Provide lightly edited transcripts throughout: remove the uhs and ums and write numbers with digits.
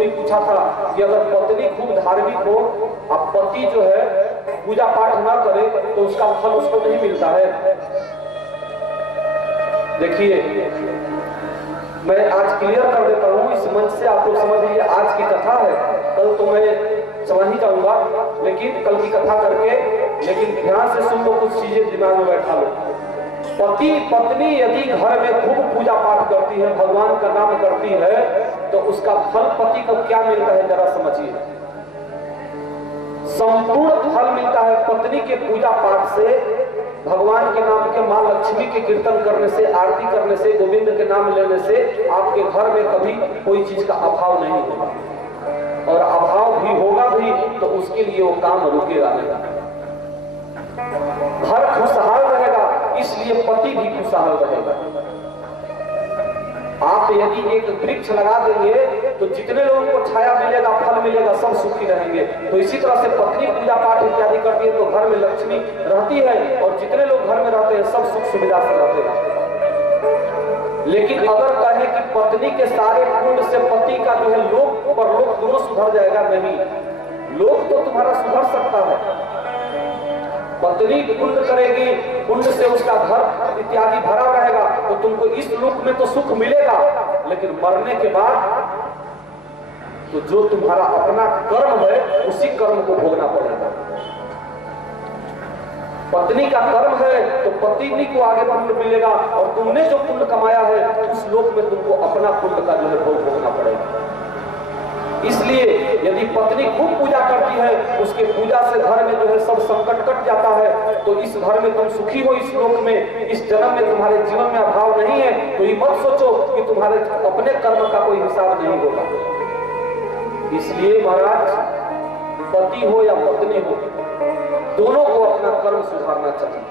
कोई पूछा था कि अगर पत्नी खूब धार्मिक हो और पति जो है पूजा पाठ ना करे तो उसका फल उसको नहीं मिलता है। देखिए, मैं आज क्लियर कर देता हूँ, इस मंच से आप लोग समझ लीजिए आज की कथा है, कल तो मैं समझ ही जाऊंगा, लेकिन कल की कथा करके, लेकिन ध्यान से सुन लो, कुछ चीजें दिमाग में बैठा लो। पति पत्नी यदि घर में खूब पूजा पाठ करती है, भगवान का नाम करती है, तो उसका फल पति को क्या मिलता है जरा समझिए। संपूर्ण फल मिलता है पत्नी के पूजा पाठ से, भगवान के नाम के, मां लक्ष्मी के कीर्तन करने से, आरती करने से, गोविंद के नाम लेने से आपके घर में कभी कोई चीज का अभाव नहीं होगा, और अभाव भी होगा भी तो उसके लिए वो काम रुकेगा नहीं। घर खुशहाल रहेगा, इसलिए पति भी खुशहाल रहेगा। आप यदि एक वृक्ष लगा देंगे तो जितने लोगों को छाया मिलेगा, फल मिलेगा, सब सुखी रहेंगे। तो इसी तरह से पत्नी पूजा पाठ इत्यादि करती है तो घर में लक्ष्मी रहती है, और जितने लोग घर में रहते हैं सब सुख सुविधा से रहते हैं। लेकिन अगर कहें कि पत्नी के सारे पुण्य से पति का जो है लोक पर लोक दोनों सुधर जाएगा, नहीं, लोक तो तुम्हारा सुधर सकता है। पत्नी पुण्य करेगी, पुण्य से उसका घर इत्यादि भरा रहेगा, तो तुमको इस लोक में तो सुख मिलेगा, लेकिन मरने के बाद तो जो तुम्हारा अपना कर्म है उसी कर्म को भोगना पड़ेगा। पत्नी का कर्म है तो पत्नी को आगे पुण्य मिलेगा, और तुमने जो पुण्य कमाया है उस लोक में तुमको अपना पुण्य का जो है भोग भोगना पड़ेगा। इसलिए यदि पत्नी खूब पूजा करती है, उसके पूजा से घर में जो है सब संकट कट जाता है, तो इस घर में तुम सुखी हो, इस लोक में, इस जन्म में तुम्हारे जीवन में अभाव नहीं है। तो ये मत सोचो कि तुम्हारे अपने कर्म का कोई हिसाब नहीं होगा। इसलिए महाराज, पति हो या पत्नी हो, दोनों को अपना कर्म सुधारना चाहिए,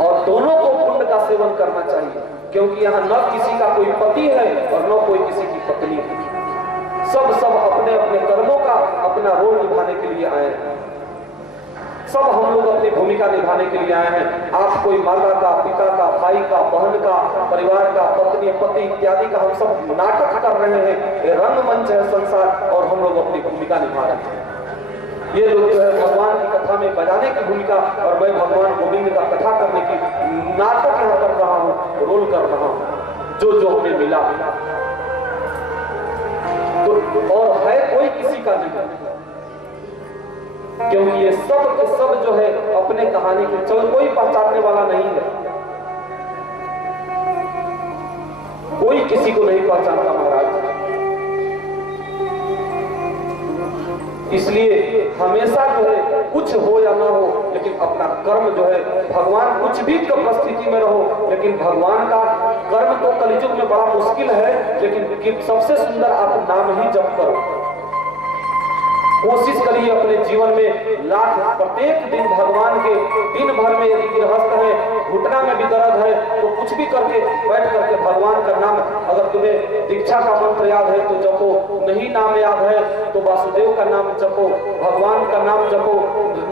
और दोनों को पुण्य का सेवन करना चाहिए, क्योंकि यहाँ न किसी का कोई पति है और न कोई किसी की पत्नी है। सब अपने अपने कर्मों का अपना रोल निभाने के लिए आए हैं। सब हम लोग अपनी भूमिका निभाने के लिए आए हैं। आप कोई माता का, पिता का, भाई का, बहन का, परिवार का, पत्नी, पति इत्यादि का हम सब नाटक कर रहे हैं। ये रंगमंच है संसार, और हम लोग अपनी भूमिका निभा रहे हैं। ये लोग जो है भगवान की कथा में बजाने की भूमिका, और मैं भगवान गोविंद का कथा करने की नाटक यहाँ कर रहा हूँ, रोल कर रहा हूँ, जो हमें मिला। तो और है कोई किसी का नहीं, क्योंकि ये सब के सब जो है अपने कहानी के चल, कोई पहचानने वाला नहीं है, कोई किसी को नहीं पहचानता महाराज। इसलिए हमेशा जो है कुछ हो या ना हो, लेकिन अपना कर्म जो है, भगवान कुछ भी परिस्थिति में रहो, लेकिन भगवान का कर्म तो कलियुग में बड़ा मुश्किल है, लेकिन सबसे सुंदर आप नाम ही जप करो। कोशिश करिए अपने जीवन में लाख प्रत्येक दिन भगवान के, दिन भर में यदि गृहस्थ है, घुटना में भी दर्द है, तो कुछ भी करके बैठ करके भगवान का नाम, अगर तुम्हें दीक्षा का मंत्र याद है तो जपो, नहीं नाम याद है तो वासुदेव का नाम जपो, भगवान का नाम जपो,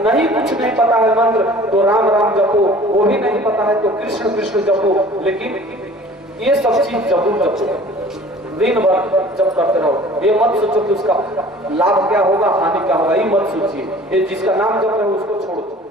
नहीं कुछ नहीं पता है मंत्र तो राम राम जपो, वो भी नहीं पता है तो कृष्ण कृष्ण जपो। लेकिन ये सब चीज जरूर जपो, दिन भर जब करते रहो। ये मत सोचो कि उसका लाभ क्या होगा, हानि क्या होगा, ये मत सोचिए। ये जिसका नाम जप रहे हो उसको छोड़ दो।